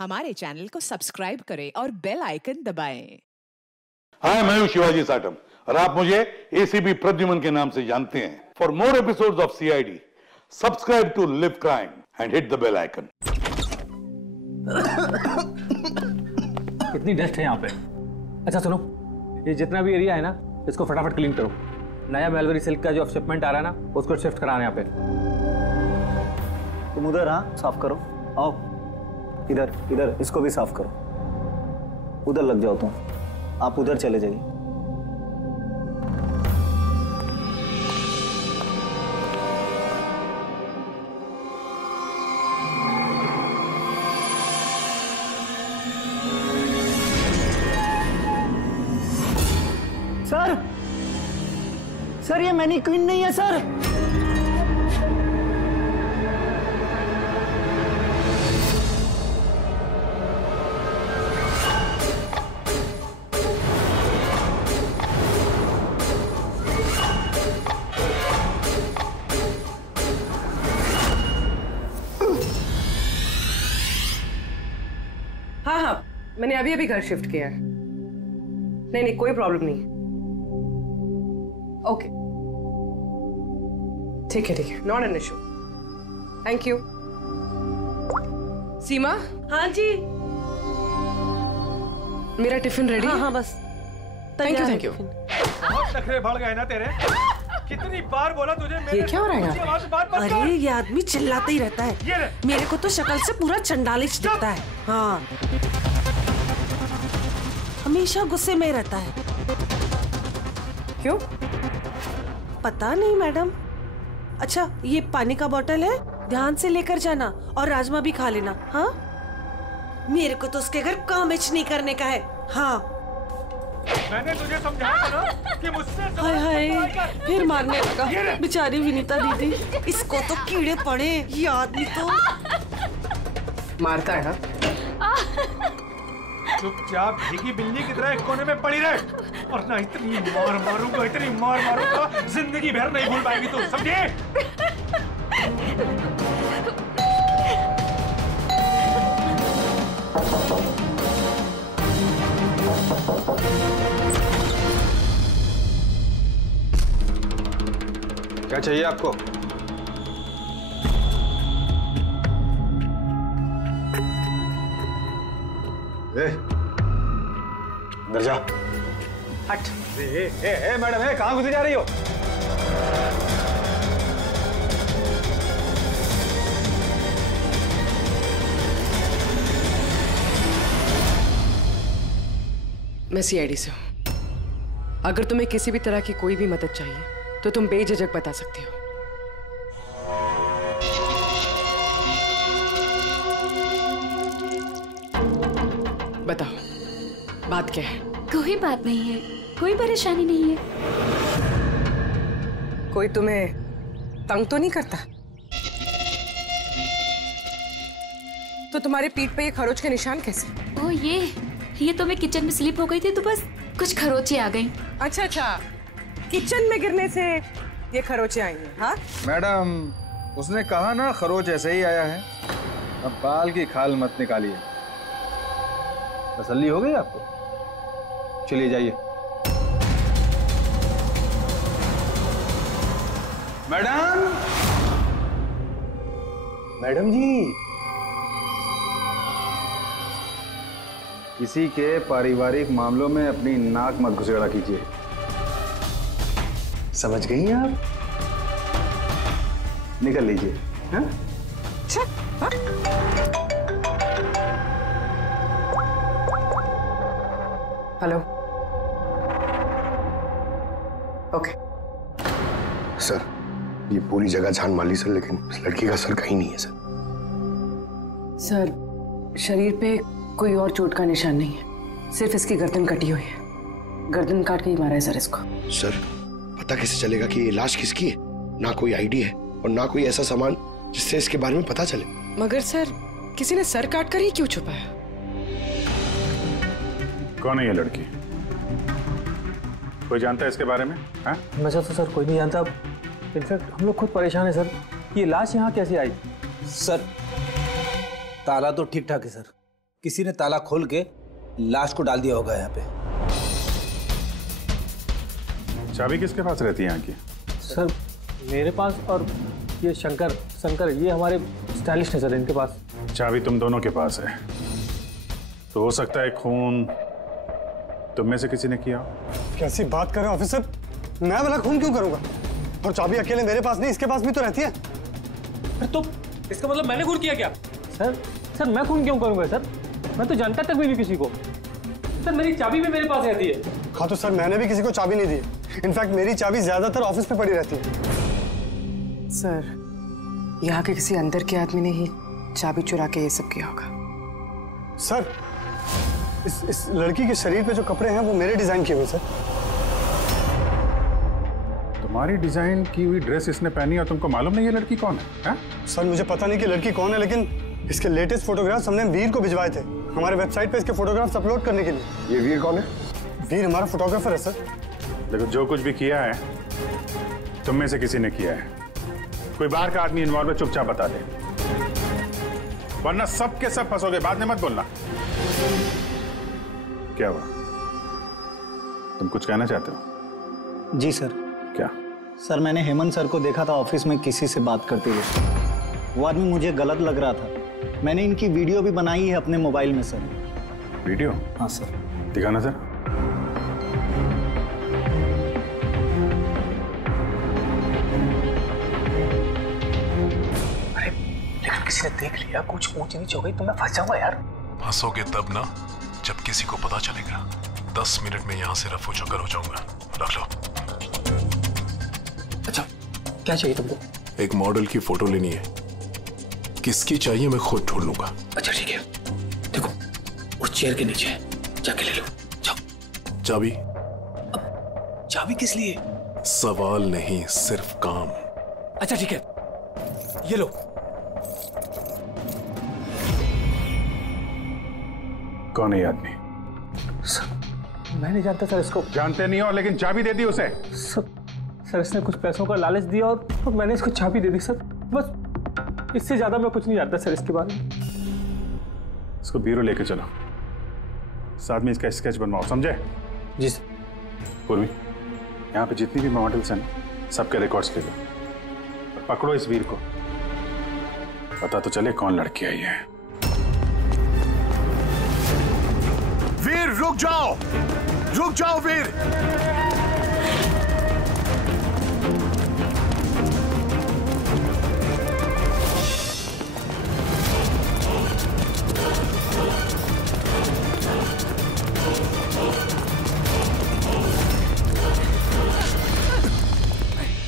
हमारे चैनल को सब्सक्राइब करें और बेल आइकन दबाएं। हाय, मैं हूं शिवाजी साटम और आप मुझे एसीपी प्रद्युमन के नाम से जानते हैं। For more episodes of CID, subscribe to Live Crime and hit the bell icon. कितनी डस्ट है यहाँ पे। अच्छा सुनो, ये जितना भी एरिया है ना, इसको फटाफट क्लीन करो। नया मेलवरी सिल्क का जो शिपमेंट आ रहा है ना, उसको शिफ्ट कराना यहाँ पे। तुम उधर, हाँ साफ करो। आओ इधर, इधर इसको भी साफ करो। उधर लग जाओ तुम, आप उधर चले जाइए। सर, सर ये मैनीक्वीन नहीं है सर। हाँ, मैंने अभी अभी घर शिफ्ट किया है। नहीं, कोई प्रॉब्लम नहीं है। ओके, ठीक है, not an issue. Thank you. Seema. हाँ जी। मेरा टिफिन रेडी? हाँ बस। Thank you. बहुत नखरे बढ़ गए ना तेरे। कितनी बार बोला तुझे? ये क्या हो रहा है यहाँ पे? अरे ये आदमी चिल्लाता ही रहता है। मेरे को तो शक्ल से पूरा चंडालिश दिखता है। हाँ, हमेशा गुस्से में रहता है। क्यों? पता नहीं मैडम। अच्छा, ये पानी का बोतल है, ध्यान से लेकर जाना और राजमा भी खा लेना। हाँ, मेरे को तो उसके घर काम नहीं करने का है। हाँ, मैंने तुझे समझाया था ना कि मुझसे। हाय हाय, फिर मारने लगा बेचारी विनीता दीदी। इसको तो कीड़े पड़े, ये आदमी तो मारता है ना। चुपचाप भीगी बिल्ली की तरह एक कोने में पड़ी रहे, और ना इतनी मार मारूंगा जिंदगी भर नहीं भूल पाएगी तू, समझे? क्या चाहिए आपको? अंदर जा। हट। मैडम, कहाँ घुसी जा रही हो? मैं सीआईडी से हूँ। अगर तुम्हें किसी भी तरह की कोई भी मदद चाहिए तो तुम बेझिझक बता सकती हो। बताओ, बात क्या है? कोई बात नहीं है, कोई परेशानी नहीं है। कोई तुम्हें तंग तो नहीं करता? तो तुम्हारी पीठ पे ये खरोच के निशान कैसे? ओह, ये तो मैं किचन में स्लिप हो गई थी तो बस कुछ खरोचे आ गई। अच्छा, किचन में गिरने से ये खरोचे आई हैं? हाँ मैडम, उसने कहा ना खरोच ऐसे ही आया है। अब बाल की खाल मत निकालिए। तसल्ली हो गई आपको? चलिए जाइए। मैडम जी, किसी के पारिवारिक मामलों में अपनी नाक मत घुसेड़ा कीजिए। समझ गई हैं आप? निकल लीजिए। हाँ? हेलो। ओके सर, ये पूरी जगह छान मार ली सर, लेकिन इस लड़की का सर कहीं नहीं है सर। सर, शरीर पे कोई और चोट का निशान नहीं है, सिर्फ इसकी गर्दन कटी हुई है। गर्दन काट के ही मारा है सर इसको। सर, पता कैसे चलेगा कि ये लाश किसकी है? ना कोई आईडी है और ना कोई ऐसा सामान जिससे इसके बारे में पता चले। मगर सर, किसी ने सर काट कर ही क्यों छुपाया? कौन है ये लड़की? कोई जानता है इसके बारे में? हाँ? वैसे तो सर कोई नहीं जानता। इनफैक्ट हम लोग खुद परेशान है सर, ये लाश यहाँ कैसे आई? सर ताला तो ठीक ठाक है सर, किसी ने ताला खोल के लाश को डाल दिया होगा यहाँ पे। चाबी किसके पास रहती है यहाँ की? सर मेरे पास, और ये शंकर ये हमारे स्टाइलिस्ट है सर, इनके पास। चाबी तुम दोनों के पास है, तो हो सकता है खून तुम में से किसी ने किया। कैसी बात कर रहे हो ऑफिसर? मैं भला खून क्यों करूंगा? और चाबी अकेले मेरे पास नहीं, इसके पास भी तो रहती है। तो इसका मतलब मैंने खून किया क्या? सर मैं खून क्यों करूंगा सर? मैं तो जानता तक भी नहीं किसी को। सर मेरी चाबी भी मेरे पास रहती है। हाँ तो सर मैंने भी किसी को चाबी नहीं दी। इनफैक्ट मेरी चाबी ज्यादातर ऑफिस पे पड़ी रहती है। सर यहाँ के किसी अंदर के आदमी ने ही चाबी चुरा के ये सब किया होगा। सर इस लड़की के शरीर पे जो कपड़े हैं वो मेरे डिजाइन किए हुए सर। तुम्हारी डिजाइन की हुई ड्रेस इसने पहनी और तुमको मालूम नहीं ये लड़की कौन है? सर मुझे पता नहीं कि लड़की कौन है, लेकिन इसके लेटेस्ट फोटोग्राफ्स हमने वीर को भिजवाए थे हमारे वेबसाइट पे इसके फोटोग्राफ्स अपलोड करने के लिए। ये वीर कौन है? वीर हमारा फोटोग्राफर है सर। देखो जो कुछ भी किया है तुम में से किसी ने किया है। कोई बाहर का आदमी इन्वॉल्व है, चुपचाप बता दे, वरना सब के सब फंसोगे। बाद में मत बोलना। क्या हुआ? तुम कुछ कहना चाहते हो? जी सर। क्या? सर मैंने हेमंत सर को देखा था ऑफिस में किसी से बात करते हुए। वो आदमी मुझे गलत लग रहा था। मैंने इनकी वीडियो भी बनाई है अपने मोबाइल में सर। वीडियो? हाँ सर। दिखाना सर। अरे लेकिन किसी ने देख लिया, कुछ ऊंच नीच हो गई तो मैं फंस जाऊंगा यार। फंसोगे तब ना जब किसी को पता चलेगा। 10 मिनट में यहाँ से रफू चक्कर हो जाऊंगा। रख लो। अच्छा क्या चाहिए तुमको? एक मॉडल की फोटो लेनी है। किसकी चाहिए मैं खुद ढूंढ लूंगा। अच्छा ठीक है, देखो उस चेयर के नीचे जाके ले लो। जाओ। चाबी? चाबी किस लिए? सवाल नहीं, सिर्फ काम। अच्छा ठीक है, ये लो। कौन है ये आदमी? सर मैं नहीं जानता सर इसको। जानते नहीं हो, लेकिन चाबी दे दी उसे। सर इसने कुछ पैसों का लालच दिया और मैंने इसको चाबी दे दी सर। बस इससे ज्यादा मैं कुछ नहीं जानता सर इसके बारे में। इसको ब्यूरो लेके चलो, साथ में इसका स्केच बनवाओ, समझे? जी सर। पूर्वी, यहाँ पे जितनी भी मॉडल्स हैं सबके रिकॉर्ड्स ले लो। पकड़ो इस वीर को, पता तो चले कौन लड़की आई है। वीर रुक जाओ, रुक जाओ वीर।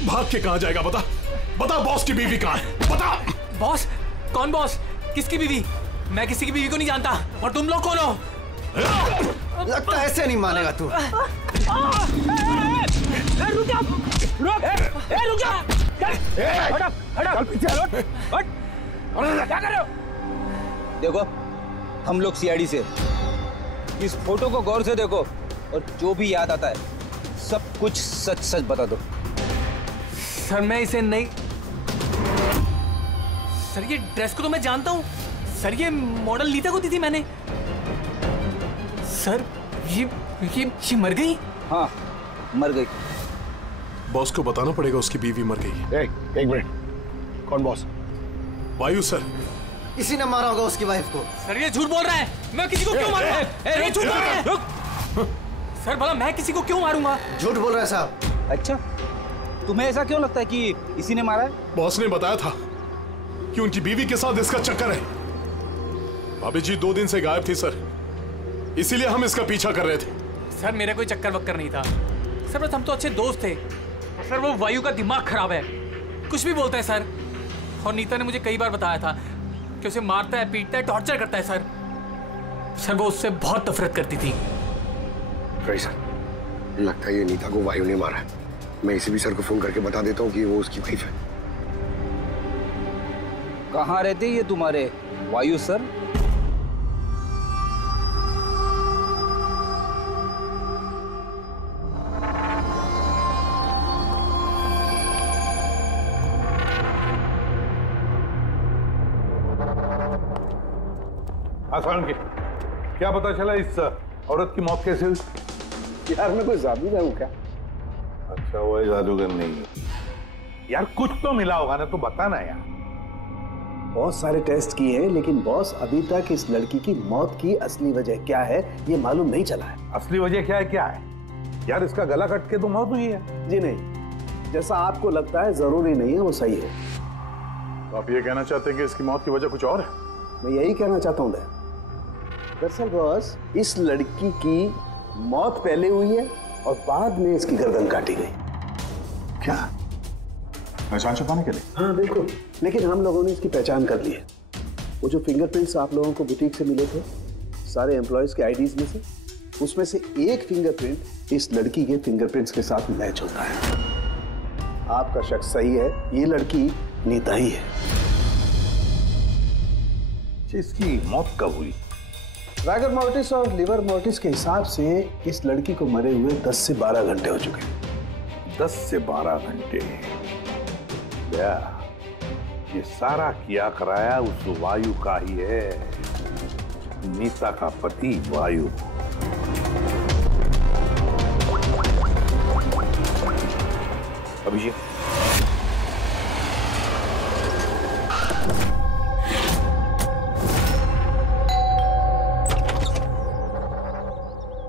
भाग के कहां जाएगा? बता बता, बॉस की बीवी कहां है? बता। बॉस? कौन बॉस? किसकी बीवी? मैं किसी की बीवी को नहीं जानता। और तुम लोग कौन हो? लगता है ऐसे नहीं मानेगा तू। रुक जा, रुक जा। हट पीछे, हट। क्या कर रहे हो? देखो हम लोग सीआईडी से, इस फोटो को गौर से देखो और जो भी याद आता है सब कुछ सच सच बता दो। सर मैं इसे नहीं। सर ये ड्रेस को तो मैं जानता हूँ सर, ये मॉडल नीता को दी थी मैंने। सर ये मर गई? हाँ मर गई। बॉस को बताना पड़ेगा उसकी बीवी मर गई। एक मिनट, कौन बॉस? वायु सर। किसी ने मारा होगा उसकी वाइफ को। सर ये झूठ बोल रहा है। मैं किसी को क्यों मारूंगा? ये झूठ बोल रहा है। सर भला मैं किसी को क्यों मारूंगा? झूठ बोल रहा है साहब। अच्छा तुम्हें ऐसा क्यों लगता है कि इसी ने मारा है? बॉस ने बताया था कि उनकी बीवी के साथ इसका चक्कर है। भाभी जी 2 दिन से गायब थी सर, इसीलिए हम इसका पीछा कर रहे थे। सर मेरा कोई चक्कर वक्कर नहीं था सर, बस हम तो अच्छे दोस्त थे। सर वो वायु का दिमाग खराब है, कुछ भी बोलता है सर। और नीता ने मुझे कई बार बताया था कि उसे मारता है, पीटता है, टॉर्चर करता है सर। सर वो उससे बहुत नफरत करती थी। सर लगता है ये नीता को वायु ने मारा है। मैं एसीपी सर को फोन करके बता देता हूँ कि वो उसकी वाइफ है। कहाँ रहते ये तुम्हारे वायु सर? आसान के क्या पता चला इस औरत की मौत कैसे हुई? यार मैं कोई जादूगर हूँ क्या? अच्छा वो जादूगर नहीं है यार, कुछ तो मिला होगा ना, तो बताना यार। बहुत सारे टेस्ट किए हैं लेकिन बॉस अभी तक इस लड़की की मौत की असली वजह क्या है ये मालूम नहीं चला है। असली वजह क्या है यार? इसका गला कट के तो मौत हुई है। जी नहीं, जैसा आपको लगता है जरूरी नहीं है वो सही हो। तो आप ये कहना चाहते हैं कि इसकी मौत की वजह कुछ और है? मैं यही कहना चाहता हूँ। दरअसल बॉस, इस लड़की की मौत पहले हुई है और बाद में इसकी गर्दन काटी गई। क्या? पहचान छुपाने के लिए? हाँ बिल्कुल, लेकिन हम लोगों ने इसकी पहचान कर ली है। वो जो फिंगरप्रिंट्स आप लोगों को बुटीक से मिले थे सारे एम्प्लॉयज के आईडीज में से, उसमें से एक फिंगरप्रिंट इस लड़की के फिंगरप्रिंट्स के साथ मैच होता है। आपका शक सही है, ये लड़की नीता ही है। इसकी मौत कब हुई? रागर मोर्टिस और लिवर मोर्टिस के हिसाब से इस लड़की को मरे हुए 10 से 12 घंटे हो चुके हैं। 10 से 12 घंटे? ये सारा किया कराया उस वायु का ही है, नीता का पति वायु। अभिषेक,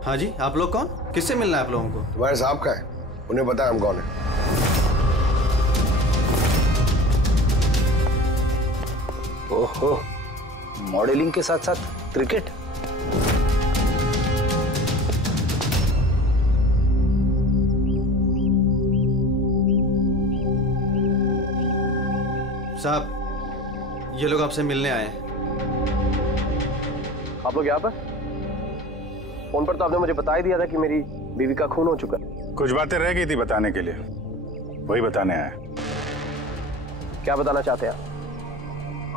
हाँ जी, आप लोग कौन? किससे मिलना है आप लोगों को? तुम्हारे साहब का है, उन्हें पता है हम कौन है। ओहो, मॉडलिंग के साथ साथ क्रिकेट। साहब, ये लोग आपसे मिलने आए हैं। आप लोग यहाँ पर? फोन पर तो आपने मुझे बता ही दिया था कि मेरी बीवी का खून हो चुका। कुछ बातें रह गई थी बताने के लिए, वही बताने आया। क्या बताना चाहते हैं आप?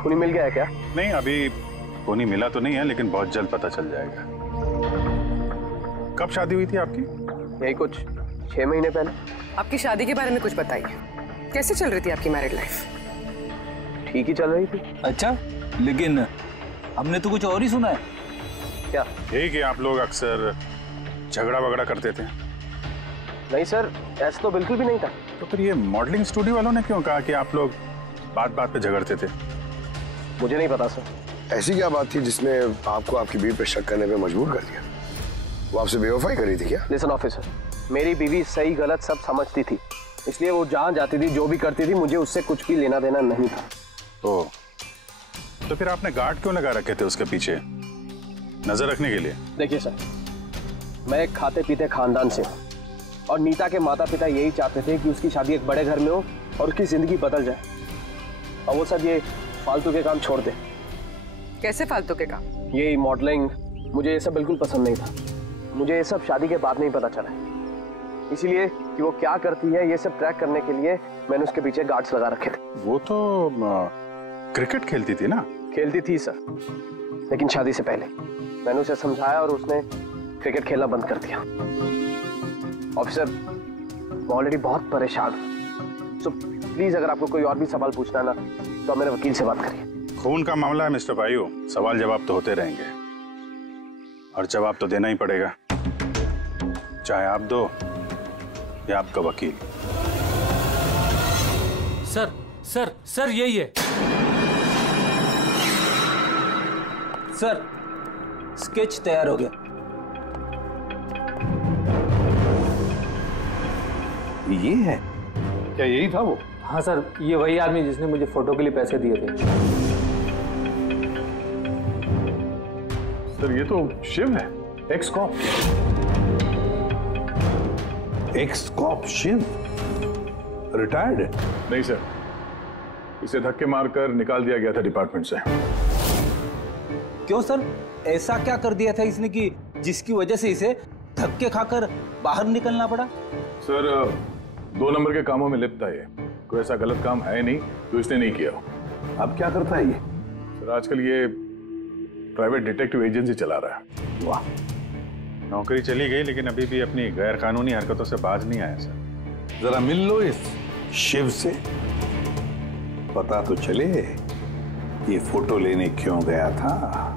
खूनी मिल गया है क्या? नहीं, अभी खूनी मिला तो नहीं है, लेकिन बहुत जल्द पता चल जाएगा। कब शादी हुई थी आपकी? यही कुछ 6 महीने पहले। आपकी शादी के बारे में कुछ बताइए, कैसे चल रही थी आपकी मैरिड लाइफ? ठीक ही चल रही थी। अच्छा, लेकिन हमने तो कुछ और ही सुना है। क्या? यही कि आप लोग अक्सर झगड़ा वगड़ा करते थे। नहीं सर, ऐसा तो बिल्कुल भी नहीं था। तो फिर ये मॉडलिंग स्टूडियो वालों ने क्यों कहा कि आप लोग बात बात पे झगड़ते थे? मुझे नहीं पता सर। ऐसी क्या बात थी जिसने आपको आपकी बीवी पे शक करने पे मजबूर कर दिया? वो आपसे बेवफाई करी थी क्या? लिसन ऑफिसर, मेरी बीवी सही गलत सब समझती थी, इसलिए वो जहाँ जाती थी जो भी करती थी मुझे उससे कुछ भी लेना देना नहीं था। तो फिर आपने गार्ड क्यों लगा रखे थे उसके पीछे? नजर रखने के लिए? देखिए सर, मैं एक खाते पीते खानदान से हूँ और नीता के माता पिता यही चाहते थे कि उसकी शादी एक बड़े घर में हो और उसकी जिंदगी बदल जाए, और वो सब ये फालतू के काम छोड़ दे। कैसे फालतू के काम? यही मॉडलिंग, मुझे ये सब बिल्कुल पसंद नहीं था। मुझे ये सब शादी के बाद नहीं पता चला, इसीलिए कि वो क्या करती है ये सब ट्रैक करने के लिए मैंने उसके पीछे गार्ड्स लगा रखे थे। वो तो क्रिकेट खेलती थी ना? खेलती थी सर, लेकिन शादी से पहले मैंने उसे समझाया और उसने क्रिकेट खेलना बंद कर दिया। ऑफिसर, मैं ऑलरेडी बहुत परेशान हूँ, सो प्लीज अगर आपको कोई और भी सवाल पूछना है ना तो आप मेरे वकील से बात करिए। खून का मामला है मिस्टर वायु, सवाल जवाब तो होते रहेंगे और जवाब तो देना ही पड़ेगा, चाहे आप दो या आपका वकील। सर सर सर यही है सर, स्केच तैयार हो गया। ये है क्या? यही था वो? हाँ सर, ये वही आदमी जिसने मुझे फोटो के लिए पैसे दिए थे। सर ये तो शिव है, ex cop. Ex cop Shiv retired है? नहीं सर, इसे धक्के मारकर निकाल दिया गया था डिपार्टमेंट से। क्यों सर, ऐसा क्या कर दिया था इसने कि जिसकी वजह से इसे धक्के खाकर बाहर निकलना पड़ा? सर 2 नंबर के कामों में लिप्त है ये, कोई ऐसा गलत काम है नहीं तो इसने नहीं किया। अब क्या करता है ये? सर आजकल ये प्राइवेट डिटेक्टिव एजेंसी चला रहा है। वाह, नौकरी चली गई लेकिन अभी भी अपनी गैर कानूनी हरकतों से बाज नहीं आया सर। जरा मिल लो इस शिव से, पता तो चले ये फोटो लेने क्यों गया था।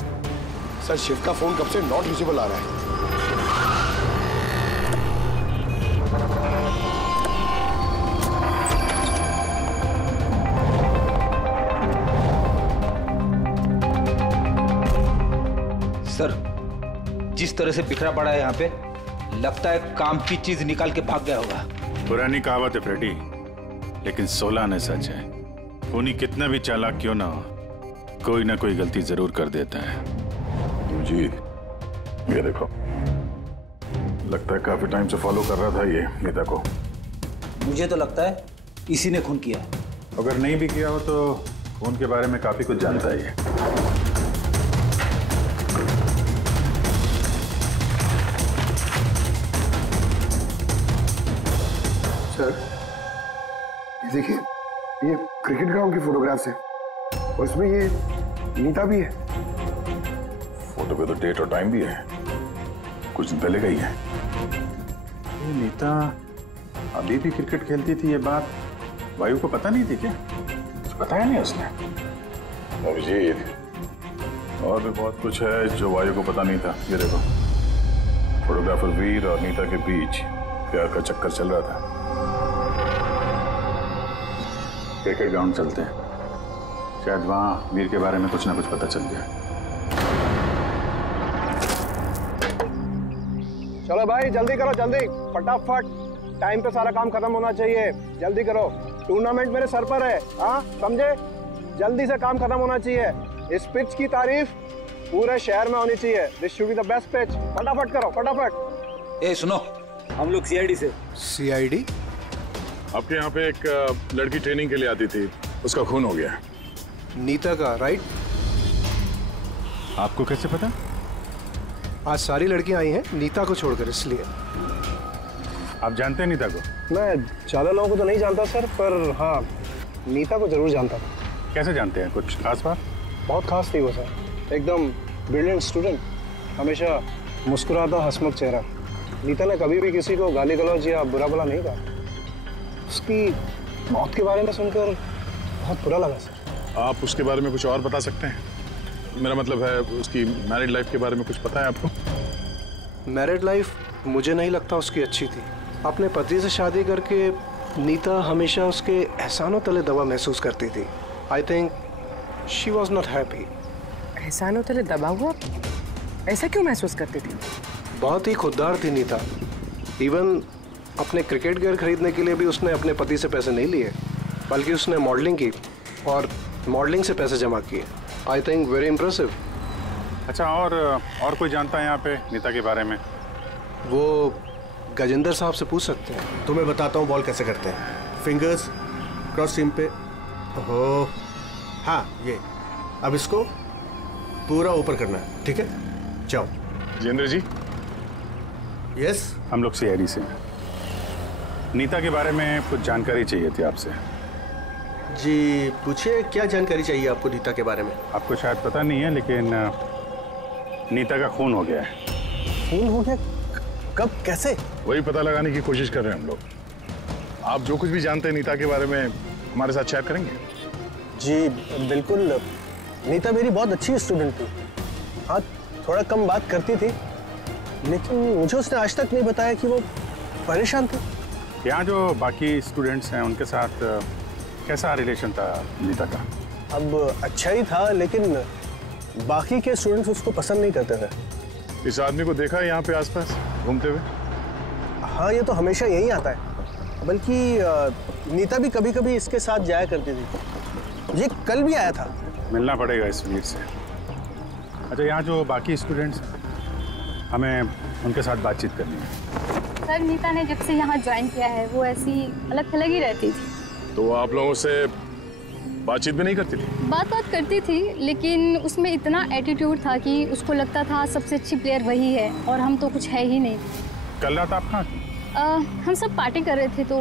सर शिव का फोन कब से नॉट यूजेबल आ रहा है। सर जिस तरह से बिखरा पड़ा है यहाँ पे, लगता है काम की चीज निकाल के भाग गया होगा। पुरानी कहावत है फ्रेडी, लेकिन 16 ने सच है। खूनी कितना भी चालाक क्यों ना हो, कोई ना कोई गलती जरूर कर देता है। जी ये देखो, लगता है काफी टाइम से फॉलो कर रहा था ये नीता को। मुझे तो लगता है इसी ने खून किया। अगर नहीं भी किया हो तो खून के बारे में काफी कुछ जानता है ये। सर ये देखिए, ये क्रिकेट ग्राउंड की फोटोग्राफ्स है और इसमें ये नीता भी है। फोटो पे तो डेट और टाइम भी है, कुछ दिन पहले गई है। ये नीता अभी भी क्रिकेट खेलती थी, ये बात वायु को पता नहीं थी क्या? कुछ बताया नहीं उसने। अभिजीत, और भी बहुत कुछ है जो वायु को पता नहीं था। ये देखो, फोटोग्राफर वीर और नीता के बीच प्यार का चक्कर चल रहा था। क्रिकेट ग्राउंड चलते हैं, शायद वहां वीर के बारे में कुछ ना कुछ पता चल गया। चलो भाई जल्दी करो, जल्दी फटाफट, टाइम पे सारा काम खत्म होना चाहिए। जल्दी करो, टूर्नामेंट मेरे सर पर है, हाँ समझे? जल्दी से काम खत्म होना चाहिए। इस पिच की तारीफ पूरे शहर में होनी चाहिए। This should be the best pitch. फटाफट करो, फटाफट। ए सुनो, हम लोग सीआईडी से। सीआईडी? आपके यहाँ पे एक लड़की ट्रेनिंग के लिए आती थी, उसका खून हो गया। नीता का, राइट? आपको कैसे पता? आज सारी लड़कियां आई हैं नीता को छोड़कर, इसलिए। आप जानते हैं नीता को? मैं ज्यादा लोगों को तो नहीं जानता सर, पर हाँ नीता को जरूर जानता था। कैसे जानते हैं? कुछ खास बात? बहुत खास थी वो सर, एकदम ब्रिलियंट स्टूडेंट, हमेशा मुस्कुराता हंसमुख चेहरा। नीता ने कभी भी किसी को गाली गलौज या बुरा भला नहीं कहा। उसकी मौत के बारे में सुनकर बहुत बुरा लगा सर। आप उसके बारे में कुछ और बता सकते हैं? मेरा मतलब है उसकी मैरिड लाइफ के बारे में कुछ पता है आपको? मैरिड लाइफ मुझे नहीं लगता उसकी अच्छी थी। अपने पति से शादी करके नीता हमेशा उसके एहसानों तले दबा महसूस करती थी। I think she was not happy. एहसानों तले दबा हुआ? ऐसा क्यों महसूस करती थी? बहुत ही खुददार थी नीता। इवन अपने क्रिकेट गियर खरीदने के लिए भी उसने अपने पति से पैसे नहीं लिए, बल्कि उसने मॉडलिंग की और मॉडलिंग से पैसे जमा किए। I think very impressive. अच्छा, और कोई जानता है यहाँ पे नीता के बारे में? वो गजेंद्र साहब से पूछ सकते हैं। तो मैं बताता हूँ बॉल कैसे करते हैं। फिंगर्स क्रॉस सीम पे, ओहो हाँ ये, अब इसको पूरा ऊपर करना है, ठीक है? जाओ। जितेंद्र जी। यस, हम लोग सीआईडी से हैं। नीता के बारे में कुछ जानकारी चाहिए थी आपसे। जी पूछिए, क्या जानकारी चाहिए आपको नीता के बारे में? आपको शायद पता नहीं है, लेकिन नीता का खून हो गया है। खून हो गया? कब, कैसे? वही पता लगाने की कोशिश कर रहे हैं हम लोग। आप जो कुछ भी जानते हैं नीता के बारे में हमारे साथ शेयर करेंगे? जी बिल्कुल। नीता मेरी बहुत अच्छी स्टूडेंट थी। हाँ थोड़ा कम बात करती थी, लेकिन मुझे उसने आज तक नहीं बताया कि वो परेशान थी। यहाँ जो बाकी स्टूडेंट्स हैं उनके साथ कैसा रिलेशन था नीता का? अब अच्छा ही था, लेकिन बाकी के स्टूडेंट्स उसको पसंद नहीं करते थे। इस आदमी को देखा है यहाँ पे आसपास घूमते हुए? हाँ ये तो हमेशा यही आता है, बल्कि नीता भी कभी कभी इसके साथ जाया करती थी। ये कल भी आया था। मिलना पड़ेगा इस वीर से। अच्छा, यहाँ जो बाकी स्टूडेंट्स, हमें उनके साथ बातचीत करनी है। सर नीता ने जब से यहाँ ज्वाइन किया है वो ऐसी अलग थलग ही रहती थी। तो आप लोगों से बातचीत भी नहीं करती थी? बात करती थी, लेकिन उसमें इतना एटीट्यूड था कि उसको लगता था सबसे अच्छी प्लेयर वही है और हम तो कुछ है ही नहीं। कल रात आप कहाँ थी? हम सब पार्टी कर रहे थे तो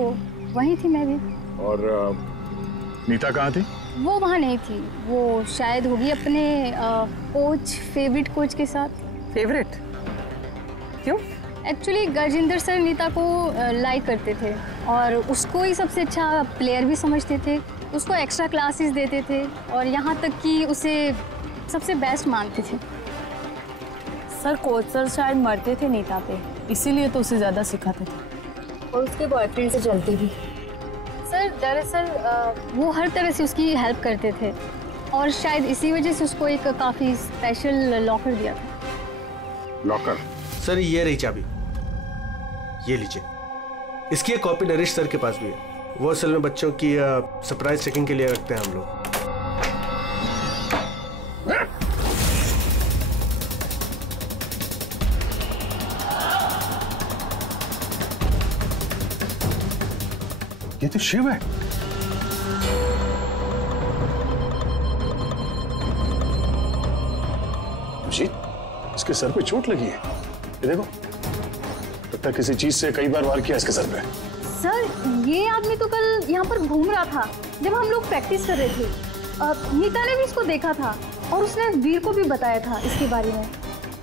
वहीं थी मैं भी। और नीता कहाँ थी? वो वहाँ नहीं थी, वो शायद होगी अपने कोच, फेवरेट कोच के साथ। फेवरेट? क्यों? एक्चुअली गजेंद्र सर नीता को लाइक करते थे और उसको ही सबसे अच्छा प्लेयर भी समझते थे। उसको एक्स्ट्रा क्लासेस देते थे और यहाँ तक कि उसे सबसे बेस्ट मानते थे। सर कोच सर शायद मरते थे नीता पे, इसीलिए तो उसे ज्यादा सिखाते थे और उसके बॉयफ्रेंड से जलते भी। सर दरअसल वो हर तरह से उसकी हेल्प करते थे और शायद इसी वजह से उसको एक काफ़ी स्पेशल लॉकर दिया था। लॉकर? सर ये रही चाबी, ये लीजिए। इसकी एक कॉपी नरेश सर के पास भी है। वो असल में बच्चों की सरप्राइज चेकिंग के लिए रखते हैं हम लोग। ये तो शिव है। इसके सर पे चोट लगी है, ये देखो। लगता है किसी चीज से कई बार वार किया इसके सर पे। सर ये आदमी तो कल यहाँ पर घूम रहा था जब हम लोग प्रैक्टिस कर रहे थे। नीता ने भी इसको देखा था और उसने वीर को भी बताया था इसके बारे में।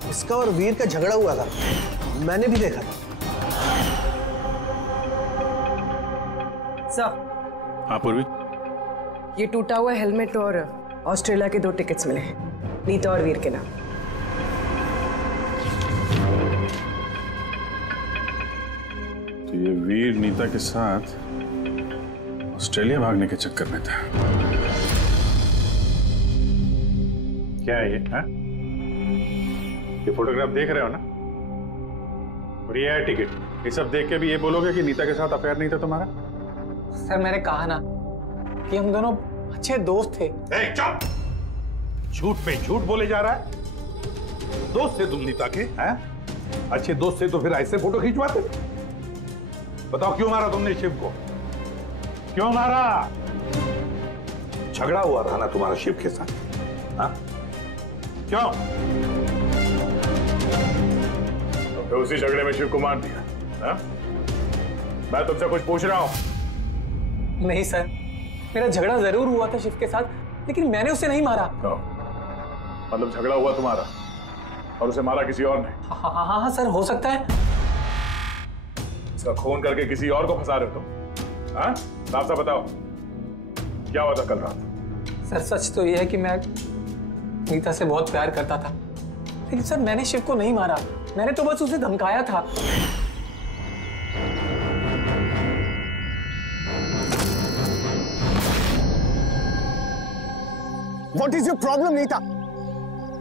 इसका और वीर का झगड़ा हुआ था, मैंने भी देखा था। सर। हाँ पूर्वी। ये टूटा हुआ हेलमेट और ऑस्ट्रेलिया के 2 टिकट्स मिले, नीता और वीर के नाम। तो ये वीर नीता के साथ ऑस्ट्रेलिया भागने के चक्कर में था। क्या है ये? हाँ? ये फोटोग्राफ देख रहे हो ना? और ये है टिकट। ये सब देख के भी ये बोलोगे कि नीता के साथ अफेयर नहीं था तुम्हारा? सर मैंने कहा ना कि हम दोनों अच्छे दोस्त थे। चुप! झूठ पे झूठ बोले जा रहा है। दोस्त थे तुम नीता के? हैं? अच्छे दोस्त थे तो फिर ऐसे फोटो खिंचवाते? बताओ क्यों मारा तुमने शिव को? क्यों मारा? झगड़ा हुआ था ना तुम्हारा शिव के साथ? हाँ? क्यों? तो उसी झगड़े में शिव को मार दिया। हाँ? मैं तुमसे कुछ पूछ रहा हूं। नहीं सर, मेरा झगड़ा जरूर हुआ था शिव के साथ, लेकिन मैंने उसे नहीं मारा। मतलब झगड़ा हुआ तुम्हारा और उसे मारा किसी और ने? हाँ सर, हो सकता है। इसका खून करके किसी और को फंसा रहे हो तुम? हाँ? साफ साफ बताओ, क्या हुआ था कल रात? सर सच तो यह है कि मैं नीता से बहुत प्यार करता था, लेकिन सर मैंने शिव को नहीं मारा, मैंने तो बस उसे धमकाया था। What is your problem, Neeta?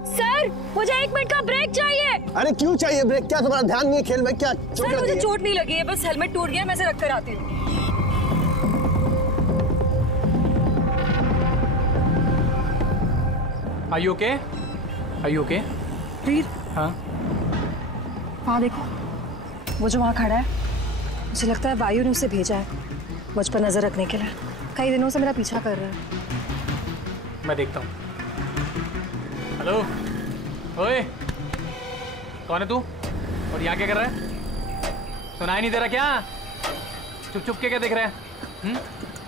Sir मुझे 1 मिनट का ब्रेक चाहिए। अरे क्यों चाहिए ब्रेक? क्या तुम्हारा ध्यान नहीं है खेल में? क्या सर मुझे चोट नहीं लगी है, बस हेलमेट टूट गया, मैं इसे रख कर आती हूँ। Are you okay? Are you okay? वीर। हाँ? हाँ देखो, वो जो वहाँ खड़ा है, मुझे लगता है वायु ने उसे भेजा है मुझ पर नजर रखने के लिए। कई दिनों से मेरा पीछा कर रहा है। मैं देखता हूँ। हेलो, ओए, कौन है तू? और यहाँ क्या कर रहा है? सुनाई नहीं दे रहा क्या? चुप चुप के क्या देख रहा है?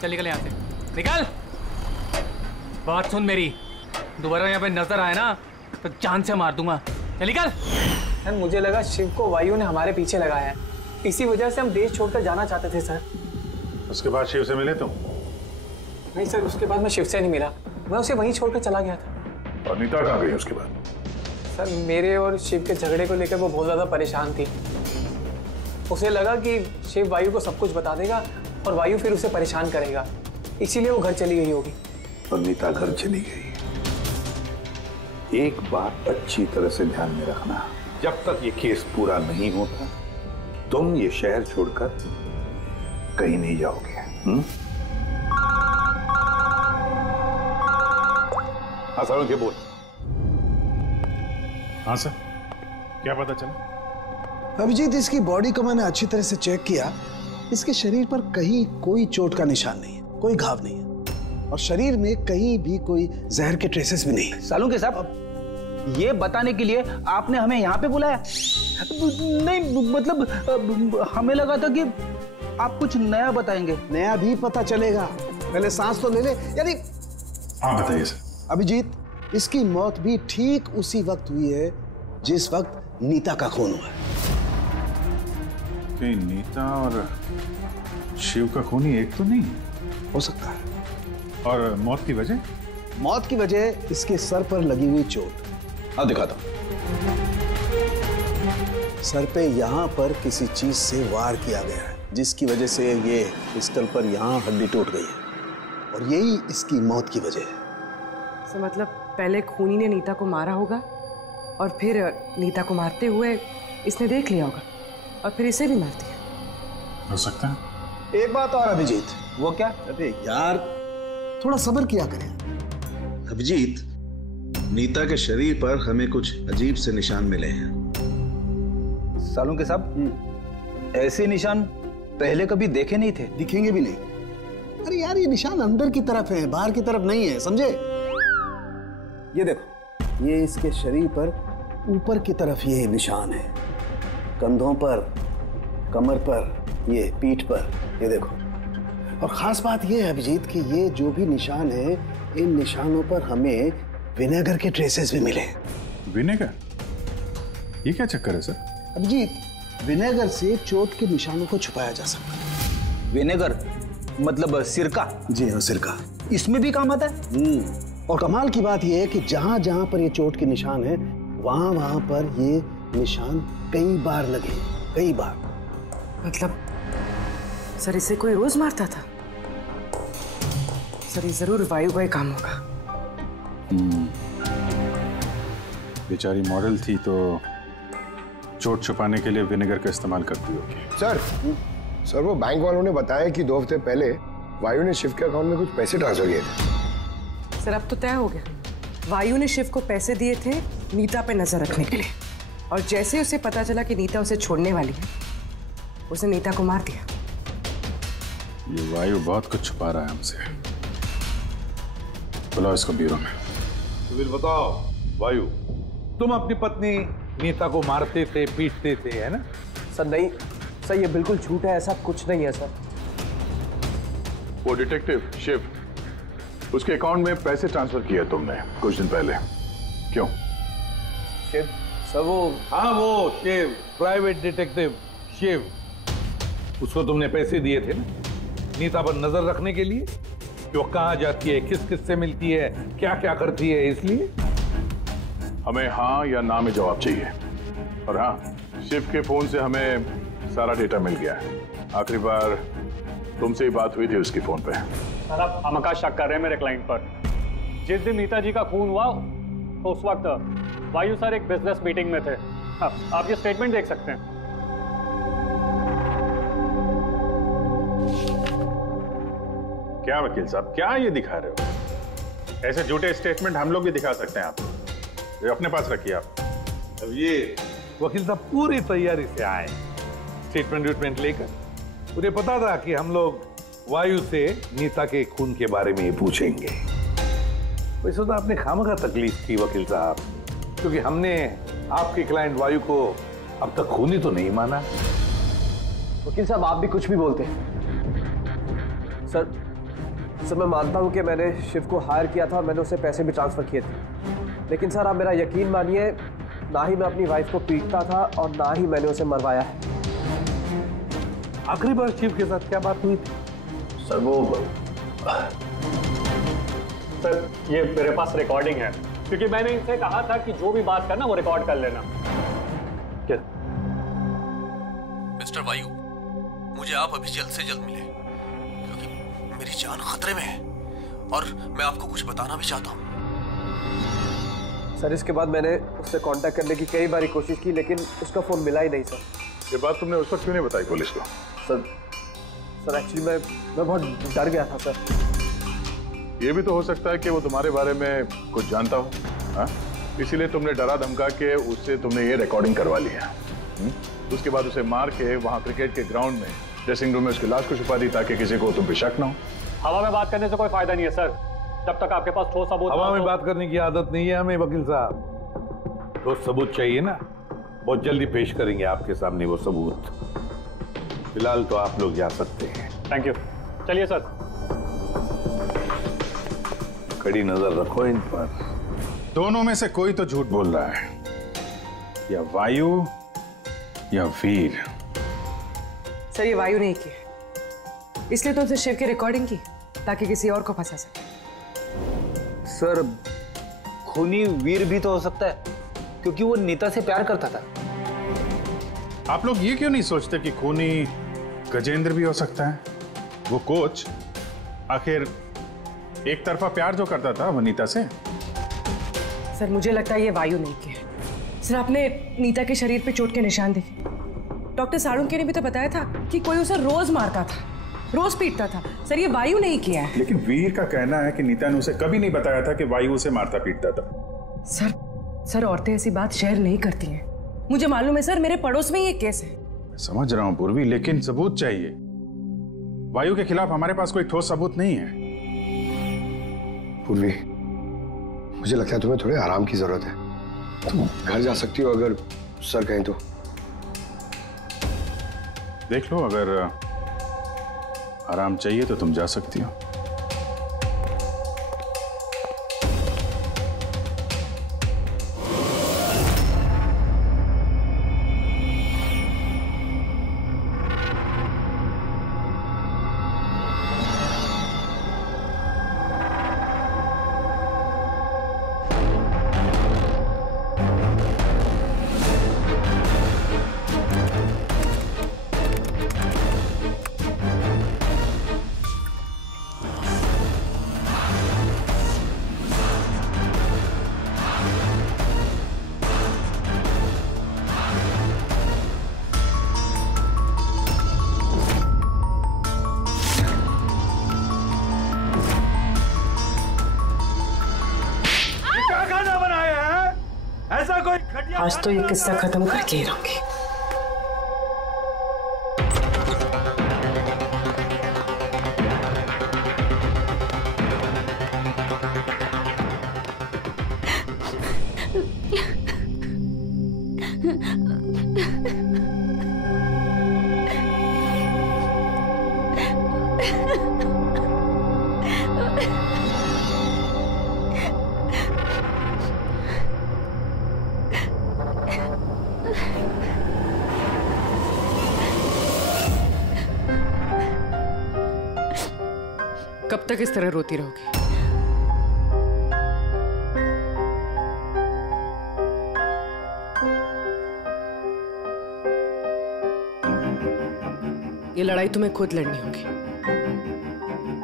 चल निकल यहाँ से, निकल। बात सुन मेरी, दोबारा यहाँ पे नजर आए ना तो जान से मार दूंगा। चल निकल। सर मुझे लगा शिव को वायु ने हमारे पीछे लगाया है, इसी वजह से हम देश छोड़कर जाना चाहते थे सर। उसके बाद शिव से मिले तुम? नहीं सर, उसके बाद मैं शिव से नहीं मिला, मैं उसे वहीं छोड़कर चला गया था। और नीता कहाँ गई उसके बाद? सर मेरे और शिव के झगड़े को लेकर वो बहुत ज़्यादा परेशान थी। उसे लगा कि शिव वायु को सब कुछ बता देगा और वायु फिर उसे परेशान करेगा, इसीलिए वो घर चली गई होगी। और नीता घर चली गई। एक बात अच्छी तरह से ध्यान में रखना, जब तक ये केस पूरा नहीं होता तुम ये शहर छोड़कर कहीं नहीं जाओगे। हाँ सर, बोल। हाँ सर, क्या पता चला? अभिजीत, इसकी बॉडी को मैंने अच्छी तरह से चेक किया। इसके शरीर पर कहीं कोई चोट का निशान नहीं है, कोई घाव नहीं है और शरीर में कहीं भी कोई जहर के ट्रेसेस भी नहीं है। सालुंके साहब, ये बताने के लिए आपने हमें यहाँ पे बुलाया? नहीं मतलब हमें लगा था कि आप कुछ नया बताएंगे। नया भी पता चलेगा, पहले सांस तो ले ले। यानी हाँ बताइए सर। अभिजीत, इसकी मौत भी ठीक उसी वक्त हुई है जिस वक्त नीता का खून हुआ है। कहीं नीता और शिव का खून ही एक तो नहीं हो सकता है। और मौत की वजह? मौत की वजह इसके सर पर लगी हुई चोट। अब दिखाता हूं। सर पे यहाँ पर किसी चीज से वार किया गया है, जिसकी वजह से ये पिस्टल पर यहाँ हड्डी टूट गई है और यही इसकी मौत की वजह है। तो मतलब पहले खूनी ने नीता को मारा होगा और फिर नीता को मारते हुए इसने देख लिया होगा और फिर इसे भी मार दिया। हो सकता है। एक बात और अभिजीत। वो क्या? अरे यार थोड़ा सब्र किया करें। अभिजीत, नीता के शरीर पर हमें कुछ अजीब से निशान मिले हैं। सालों के साहब, ऐसे निशान पहले कभी देखे नहीं थे। दिखेंगे भी नहीं। अरे यार ये निशान अंदर की तरफ है, बाहर की तरफ नहीं है, समझे? ये देखो, ये इसके शरीर पर ऊपर की तरफ ये निशान है, कंधों पर, कमर पर, ये पीठ पर, ये देखो। और खास बात ये है अभिजीत कि ये जो भी निशान है, इन निशानों पर हमें विनेगर के ट्रेसेस भी मिले। विनेगर? ये क्या चक्कर है सर? अभिजीत, विनेगर से चोट के निशानों को छुपाया जा सकता है। विनेगर मतलब सिरका? जी हाँ, सिरका। इसमें भी काम आता है? और कमाल की बात यह है कि जहां जहां पर ये चोट के निशान है, वहां वहां पर ये निशान कई बार लगे, कई बार। मतलब सर इसे कोई रोज मारता था? सर ये जरूर वायु का ही काम होगा। बेचारी मॉडल थी तो चोट छुपाने के लिए विनेगर का इस्तेमाल करती होगी। सर वो बैंक वालों ने बताया कि 2 हफ्ते पहले वायु ने शिव के अकाउंट में कुछ पैसे ट्रांसफर किए थे। सर अब तो तय हो गया, वायु ने शिव को पैसे दिए थे नीता पे नजर रखने के लिए, और जैसे उसे पता चला कि नीता उसे छोड़ने वाली है, उसने नीता को मार दिया। ये वायु बहुत कुछ छुपा रहा है हमसे। बुलाओ इसको ब्यूरो में। तो फिर बताओ वायु, तुम अपनी पत्नी नीता को मारते थे, पीटते थे, है ना? सर नहीं सर, ये बिल्कुल झूठ है, ऐसा कुछ नहीं है सर। वो डिटेक्टिव शिव, उसके अकाउंट में पैसे ट्रांसफर किए तुमने कुछ दिन पहले, क्यों? शिव सर वो, हाँ वो शिव, प्राइवेट डिटेक्टिव शिव, उसको तुमने पैसे दिए थे ना नीता पर नजर रखने के लिए, कि वो कहाँ जाती है, किस किस से मिलती है, क्या क्या करती है, इसलिए हमें हाँ या ना में जवाब चाहिए। और हाँ, शिव के फोन से हमें सारा डेटा मिल गया है। आखिरी बार तुमसे ही बात हुई थी उसकी फोन पे। सर आप हमका शक कर रहे हैं मेरे क्लाइंट पर। जिस दिन नीता जी का खून हुआ तो उस वक्त वायु सर एक बिजनेस मीटिंग में थे। हाँ, आप ये स्टेटमेंट देख सकते हैं। क्या वकील साहब, क्या ये दिखा रहे हो? ऐसे झूठे स्टेटमेंट हम लोग भी दिखा सकते हैं आपको, ये अपने पास रखिए आप। अब ये वकील साहब पूरी तैयारी से आए स्टेटमेंट विटमेंट लेकर। उन्हें पता था कि हम लोग वायु से नीता के खून के बारे में ही पूछेंगे। वैसे तो आपने खामखा तकलीफ की वकील साहब, क्योंकि हमने आपके क्लाइंट वायु को अब तक खूनी तो नहीं माना। वकील साहब आप भी कुछ भी बोलते हैं। सर मैं मानता हूं कि मैंने शिव को हायर किया था और मैंने उसे पैसे भी ट्रांसफर किए थे, लेकिन सर आप मेरा यकीन मानिए, ना ही मैं अपनी वाइफ को पीटता था और ना ही मैंने उसे मरवाया है। आखिरी बार शिव के साथ क्या बात हुई थी? सर वो, सर ये मेरे पास रिकॉर्डिंग है, क्योंकि मैंने इनसे कहा था कि जो भी बात करना वो रिकॉर्ड कर लेना। क्या? मिस्टर वायु, मुझे आप अभी जल्द से जल्द मिले, क्योंकि मेरी जान खतरे में है और मैं आपको कुछ बताना भी चाहता हूँ। सर इसके बाद मैंने उससे कांटेक्ट करने की कई बार कोशिश की, लेकिन उसका फोन मिला ही नहीं सर। ये बात तुमने उस वक्त क्यों नहीं बताई पुलिस को? सर एक्चुअली मैं बहुत डर गया था सर। ये भी तो हो सकता है कि वो तुम्हारे बारे में कुछ जानता हो, हाँ? इसीलिए तुमने डरा धमका के उससे तुमने ये रिकॉर्डिंग करवा लिया। उसके बाद उसे मार के वहाँ क्रिकेट के ग्राउंड में ड्रेसिंग रूम में उसकी लाश को छुपा दी, ताकि किसी को तुम पे शक ना हो। हवा में बात करने से कोई फायदा नहीं है सर, जब तक आपके पास ठोस सबूत। हवा में बात करने की आदत नहीं है हमें वकील साहब, ठोस सबूत चाहिए ना, बहुत जल्दी पेश करेंगे आपके सामने वो सबूत। फिलहाल तो आप लोग जा सकते हैं। थैंक यू, चलिए सर। कड़ी नजर रखो इन पर। दोनों में से कोई तो झूठ बोल रहा है, या वायु या वीर। सर ये वायु ने की, इसलिए तो उसे शिव की रिकॉर्डिंग की ताकि किसी और को फंसा सके। सर खूनी वीर भी तो हो सकता है, क्योंकि वो नीता से प्यार करता था। आप लोग ये क्यों नहीं सोचते कि खूनी गजेंद्र भी हो सकता है? वो कोच आखिर एक तरफा प्यार जो करता था वनीता से। सर मुझे लगता है ये वायु नहीं किया। सर आपने नीता के शरीर पे चोट के निशान देखे। डॉक्टर साळुंखे ने भी तो बताया था कि कोई उसे रोज मारता था, रोज पीटता था। सर ये वायु नहीं किया है। लेकिन वीर का कहना है कि नीता ने उसे कभी नहीं बताया था कि वायु उसे मारता पीटता था। सर औरतें ऐसी बात शेयर नहीं करती हैं। मुझे मालूम है सर, मेरे पड़ोस में ये केस है। समझ रहा हूं पूर्वी, लेकिन सबूत चाहिए। वायु के खिलाफ हमारे पास कोई ठोस सबूत नहीं है। पूर्वी, मुझे लगता है तुम्हें थोड़े आराम की जरूरत है। तुम घर जा सकती हो अगर सर कहें तो। देख लो, अगर आराम चाहिए तो तुम जा सकती हो। आज तो ये किस्सा खत्म करके ही रहूंगी। कब तक इस तरह रोती रहोगी? ये लड़ाई तुम्हें खुद लड़नी होगी।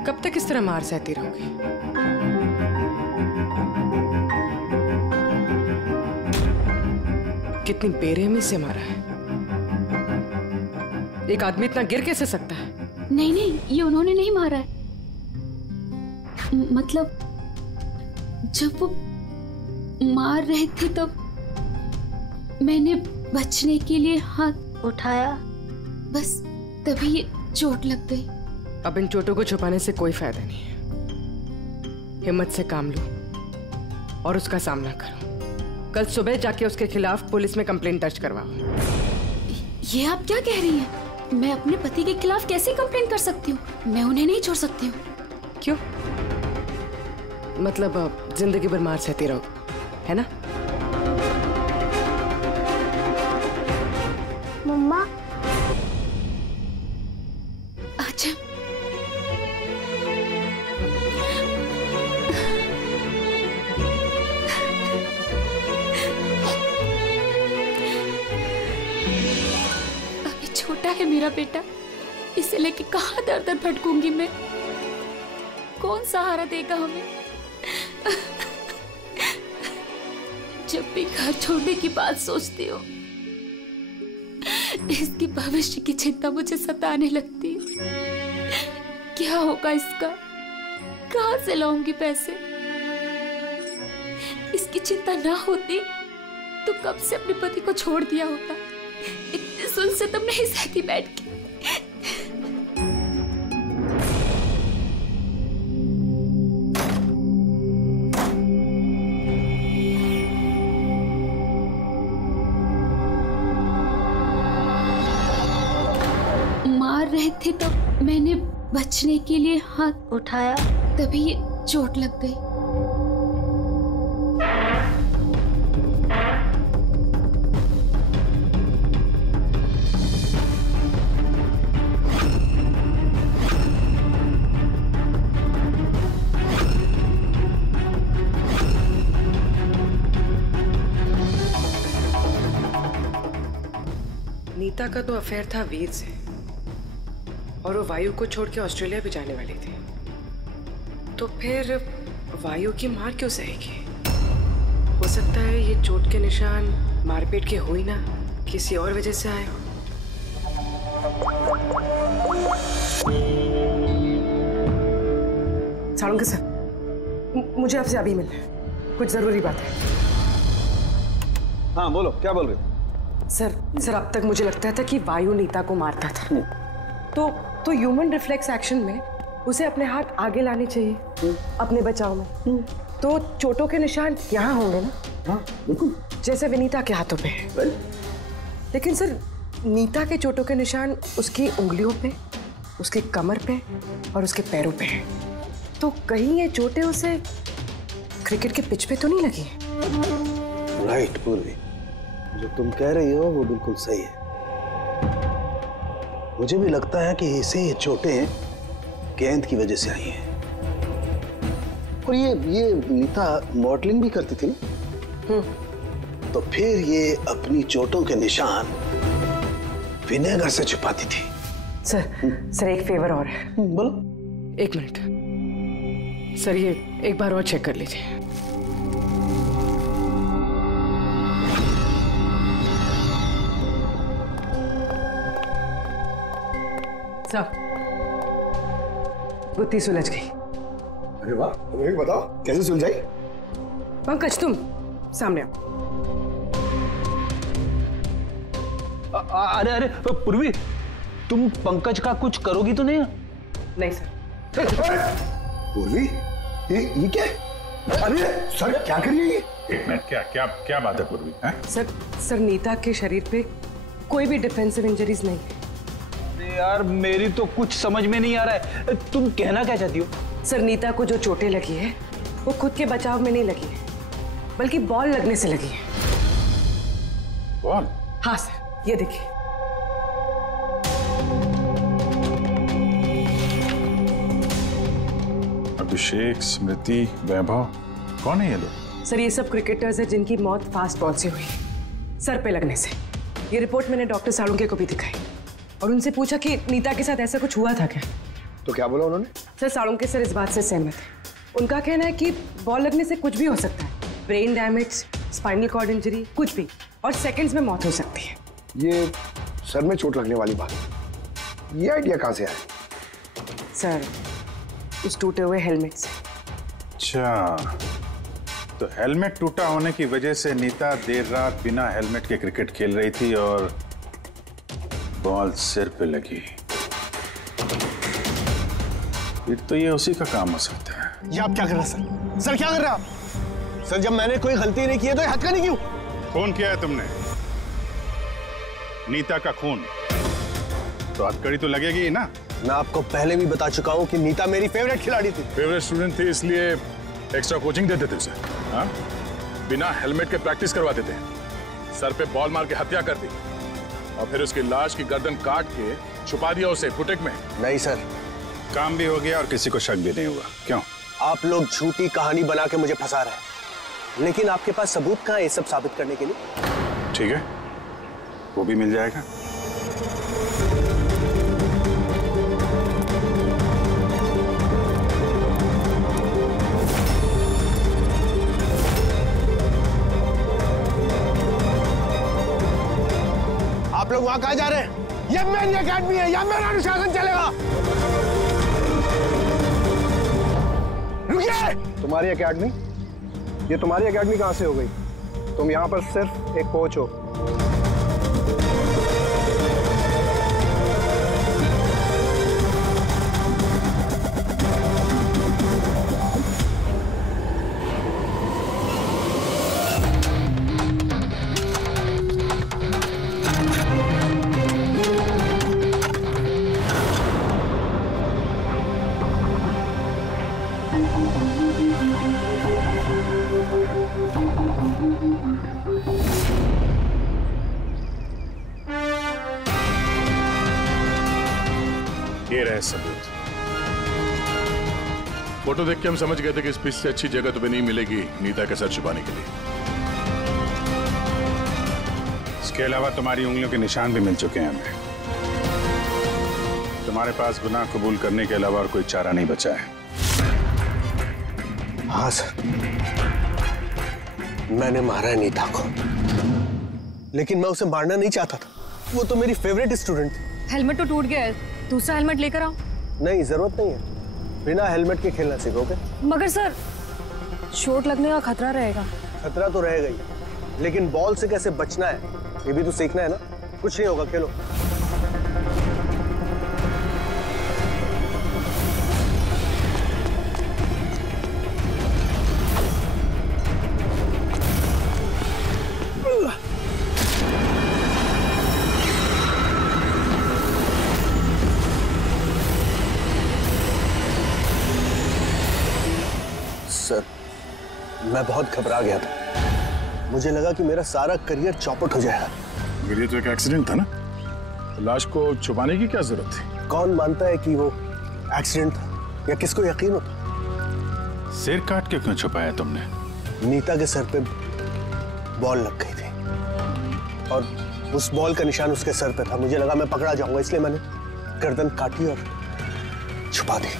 कब तक इस तरह मार सहती रहोगी? कितनी बेरहमी से मारा है। एक आदमी इतना गिर कैसे सकता है? नहीं नहीं, ये उन्होंने नहीं मारा है। मतलब जब वो मार रहे थे तब मैंने बचने के लिए हाथ उठाया, बस तभी ये चोट लग गई। अब इन चोटों को छुपाने से कोई फायदा नहीं है। हिम्मत से काम लो और उसका सामना करो। कल सुबह जाके उसके खिलाफ पुलिस में कंप्लेंट दर्ज करवाओ। ये आप क्या कह रही हैं? मैं अपने पति के खिलाफ कैसे कंप्लेंट कर सकती हूँ? मैं उन्हें नहीं छोड़ सकती हूँ। क्यों? मतलब जिंदगी भर मार सहती रहो, है ना? मम्मा, अच्छा अभी छोटा है मेरा बेटा, इसे लेके कहाँ दर दर भटकूंगी मैं? कौन सहारा देगा हमें? जब भी घर छोड़ने की बात सोचती हूँ, इसकी भविष्य की चिंता मुझे सताने लगती है। क्या होगा इसका? कहाँ से लाऊंगी पैसे? इसकी चिंता ना होती तो कब से अपने पति को छोड़ दिया होता। इतने सुन से तब नहीं सहती बैठ के। रहे थे तो मैंने बचने के लिए हाथ उठाया, तभी ये चोट लग गई। नीता का तो अफेयर था वीर से और वो वायु को छोड़ के ऑस्ट्रेलिया भी जाने वाली थी। तो फिर वायु की मार क्यों सहेगी? हो सकता है ये चोट के निशान मारपीट के हो ही ना, किसी और वजह से आए हो। सालुंके सर, मुझे आपसे अभी मिलना है, कुछ जरूरी बात है। हाँ बोलो, क्या बोल रहे? सर अब तक मुझे लगता था कि वायु नीता को मारता था। तो ह्यूमन रिफ्लेक्स एक्शन में उसे अपने हाथ आगे लाने चाहिए अपने बचाव में। तो चोटों के निशान यहाँ होंगे ना? हाँ बिल्कुल, जैसे विनीता के हाथों पे है। लेकिन सर नीता के चोटों के निशान उसकी उंगलियों पे, उसके कमर पे और उसके पैरों पे है। तो कहीं ये चोटें उसे क्रिकेट के पिच पे तो नहीं लगी है? राइट पूर्वी, जो तुम कह रही हो वो बिल्कुल सही है। मुझे भी लगता है कि इसे ये चोटें गेंद की वजह से आई हैं। और ये नीता मॉडलिंग भी करती थी ना, तो फिर ये अपनी चोटों के निशान विनेगर से छुपाती थी। सर एक फेवर और है। बोलो। 1 मिनट सर, ये एक बार और चेक कर लीजिए। सर बुद्धि सुलझ गई। अरे वाह, तुम्हें बताओ कैसे सुलझाई? पंकज तुम सामने आओ। अरे पूर्वी, तुम पंकज का कुछ करोगी तो नहीं? नहीं सर। पूर्वी, ये क्या? अरे सर क्या कर रही है? एक मिनट, क्या बात है पूर्वी? सर नीता के शरीर पे कोई भी डिफेंसिव इंजरीज नहीं है। यार मेरी तो कुछ समझ में नहीं आ रहा है, तुम कहना क्या चाहती हो? सर नीता को जो चोटें लगी है वो खुद के बचाव में नहीं लगी है, बल्कि बॉल लगने से लगी है। बॉल? हाँ सर, ये देखिए। अभिषेक, स्मृति, वैभव, कौन है ये लोग? सर ये सब क्रिकेटर्स हैं जिनकी मौत फास्ट बॉल से हुई, सर पे लगने से। ये रिपोर्ट मैंने डॉक्टर सालुंके को भी दिखाई और उनसे पूछा कि नीता के साथ ऐसा कुछ हुआ था क्या। तो क्या बोला उन्होंने? सर सालुंके सर इस बात से सहमत है। उनका कहना है कि बॉल लगने से कुछ भी हो सकता है, brain damage, spinal cord injury, कुछ भी, और सेकंड्स में मौत हो सकती है। ये सर में चोट लगने वाली बात, ये आइडिया कहाँ से आया? सर उस टूटे हुए हेलमेट से। अच्छा, तो हेलमेट टूटा होने की वजह से नीता देर रात बिना हेलमेट के क्रिकेट खेल रही थी और बॉल सिर पे लगी। फिर तो ये उसी का काम हो सकता है। ये आप क्या कर रहे हैं सर? क्या कर रहे हैं आप? सर जब मैंने कोई गलती नहीं की है तो ये हथकड़ी क्यों? खून किया है तुमने, नीता का खून, तो हथकड़ी तो लगेगी ही ना। मैं आपको पहले भी बता चुका हूँ कि नीता मेरी फेवरेट खिलाड़ी थी। फेवरेट स्टूडेंट थी इसलिए एक्स्ट्रा कोचिंग देते थे उसे, हाँ? बिना हेलमेट के प्रैक्टिस करवाते थे, सर पे बॉल मार के हत्या कर दी और फिर उसकी लाश की गर्दन काट के छुपा दिया उसे फुटेक में। नहीं सर, काम भी हो गया और किसी को शक भी नहीं हुआ। क्यों? आप लोग झूठी कहानी बना के मुझे फंसा रहे हैं, लेकिन आपके पास सबूत कहाँ है ये सब साबित करने के लिए? ठीक है, वो भी मिल जाएगा। आप लोग वहां कहाँ जा रहे हैं? ये मेरी एकेडमी है, यहाँ मेरा अनुशासन चलेगा। रुकिए! तुम्हारी एकेडमी? ये तुम्हारी एकेडमी कहाँ से हो गई? तुम यहाँ पर सिर्फ एक कोच हो। ये रहे सबूत। फोटो देख के हम समझ गए थे कि इस पिच से अच्छी जगह तुम्हें नहीं मिलेगी नीता का सर छुपाने के लिए। इसके अलावा तुम्हारी उंगलियों के निशान भी मिल चुके हैं हमें। तुम्हारे पास गुनाह कबूल करने के अलावा और कोई चारा नहीं बचा है। हाँ सर, मैंने मारा है नीता को, लेकिन मैं उसे मारना नहीं चाहता था। वो तो मेरी फेवरेट स्टूडेंट थी। हेलमेट तो टूट गया है, दूसरा हेलमेट लेकर आओ। नहीं, जरूरत नहीं है। बिना हेलमेट के खेलना सीखोगे। मगर सर, चोट लगने का खतरा रहेगा। खतरा तो रहेगा ही, लेकिन बॉल से कैसे बचना है ये भी तो सीखना है ना। कुछ नहीं होगा, खेलो। सर, मैं बहुत घबरा गया था। मुझे लगा कि मेरा सारा करियर चौपट हो जाएगा। मगर ये तो एक एक्सीडेंट था ना, लाश को छुपाने की क्या जरूरत थी? कौन मानता है कि वो एक्सीडेंट था, या किसको यकीन होता? सिर काट के क्यों छुपाया तुमने? नीता के सर पे बॉल लग गई थी और उस बॉल का निशान उसके सर पे था। मुझे लगा मैं पकड़ा जाऊंगा, इसलिए मैंने गर्दन काटी और छुपा दी।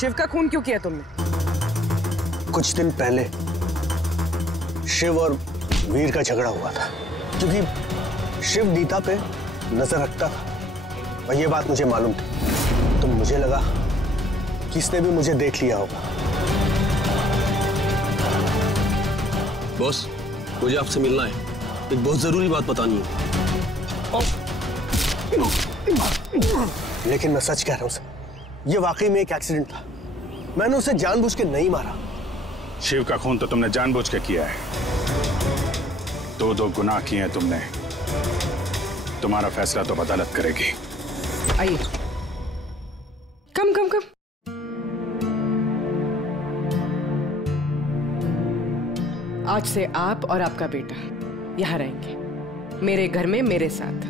शिव का खून क्यों किया तुमने? कुछ दिन पहले शिव और वीर का झगड़ा हुआ था, क्योंकि शिव नीता पे नजर रखता था और ये बात मुझे मालूम थी। तो मुझे लगा कि इसने भी मुझे देख लिया होगा। बॉस, मुझे आपसे मिलना है, एक बहुत जरूरी बात बतानी है। लेकिन मैं सच कह रहा हूं सर, ये वाकई में एक एक्सीडेंट था। मैंने उसे जानबूझ के नहीं मारा। शिव का खून तो तुमने जानबूझ के किया है। दो गुनाह किए हैं तुमने। तुम्हारा फैसला तो अदालत करेगी। आइए। कम कम कम। आज से आप और आपका बेटा यहाँ रहेंगे, मेरे घर में मेरे साथ।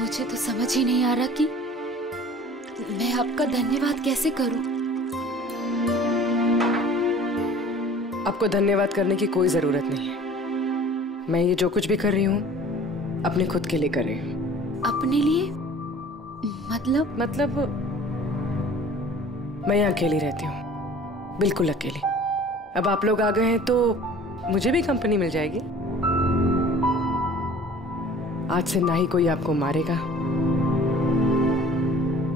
मुझे तो समझ ही नहीं आ रहा कि मैं आपका धन्यवाद कैसे करूं। आपको धन्यवाद करने की कोई जरूरत नहीं है। मैं ये जो कुछ भी कर रही हूँ अपने खुद के लिए कर रही हूँ। अपने लिए? मतलब मैं यहाँ अकेली रहती हूँ, बिल्कुल अकेली। अब आप लोग आ गए हैं तो मुझे भी कंपनी मिल जाएगी। आज से ना ही कोई आपको मारेगा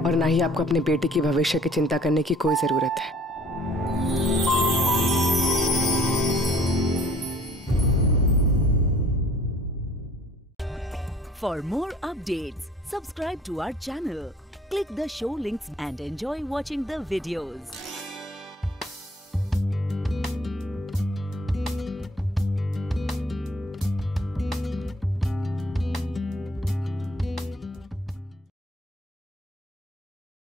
और ना ही आपको अपने बेटे की भविष्य की चिंता करने की कोई जरूरत है। For more updates, subscribe to our channel, click the show links and enjoy watching the videos.